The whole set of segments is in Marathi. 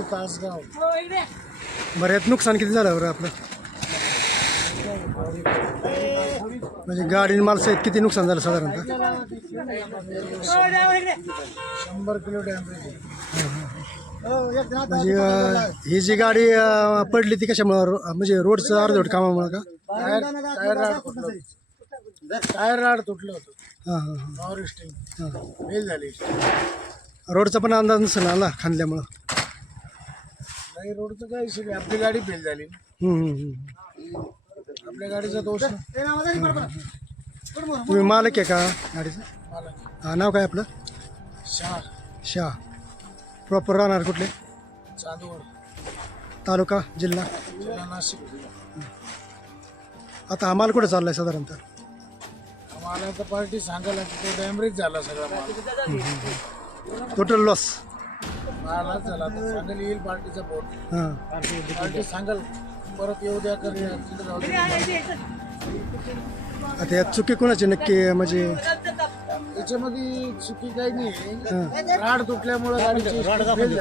तासगाव बरं यात नुकसान किती झालं बरं आपलं? म्हणजे गाडी आणि माणसं किती नुकसान झालं साधारणतः? शंभर किलो डॅमेज म्हणजे अं, ही जी गाडी अं, पडली ती कशामुळं? रो- म्हणजे रोडचं अर्धवट कामामुळं का? टायर टायर राड तुटलं होतं. टायर राड तुटलं होतं. हां हां हां. पॉवर स्टिंग हां. फेल झाली. रोडचा पण अंदाज नसेल आला खांदल्यामुळं? नाही रोडचं काय विषय नाही. आपली गाडी फेल झाली. हम्म, हम्म, हम्म. आपल्या गाडीचा दोष नाही. तुम्ही मालक आहे का गाडीचं? मला हा, नाव काय आपलं? शाह. शाह. प्रॉपर राहणार कुठले? चांदवड. तालुका जिल्हा? जिल्हा नाशिक. आता हा माल कुठं चाललाय साधारणतः? आम्हाला तर पार्टी सांगायला की तो डॅमेज झाला सगळा माल. टोटल लॉस मालाच झाला आता सांगायला येईल पार्टीचा बोट हां. पार्टी सांगाल परत येऊ द्या कर द्या. आता यात चुकी कोणाची नक्की म्हणजे याच्यामध्ये चुकी काही नाही राड तुटल्यामुळे गाडीची fail झाली.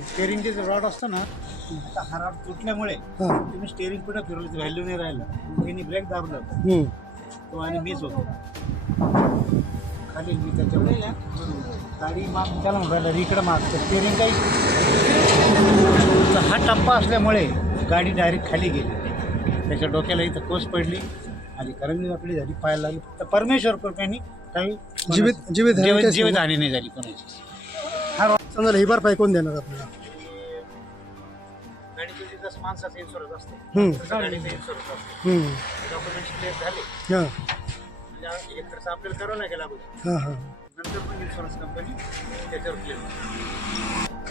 स्टेअरिंगचे जे रॉड असतं ना आता हा रॉड तुटल्यामुळे हां. तुम्ही स्टेअरिंग पुढे फिरवलं व्हॅल्यू नाही राहिलं. त्यांनी ब्रेक दाबलं. हम्म. तो आणि मीच होतो. खाली मी त्याच्यामुळे गाडी माग त्याला म्हणायला इकडं मागतं स्टेअरिंग काही हा टप्पा असल्यामुळे गाडी डायरेक्ट खाली गेली. त्याच्या डोक्याला इथं कोस पडली आणि करंगली आपली झाली पाहायला लागली. फक्त परमेश्वर कृपेने काही जीवित जीवित जीवित काहीच जीवित नाही. हानी नाही झाली कोणाची. समजा ही भरपाई कोण देणार आपल्याला? गाडीची जसं माणसाचा इन्शुरन्स असतो. तसं गाडीचा इन्शुरन्स असतो. हम्म. डॉक्युमेंट्स क्लिअर झाले. हां. म्हणजे एक तर आपल्याला करावं लागेल अगोदर. हां हां. नंतर पण इन्शुरन्स कंपनी त्याच्यावर क्लेम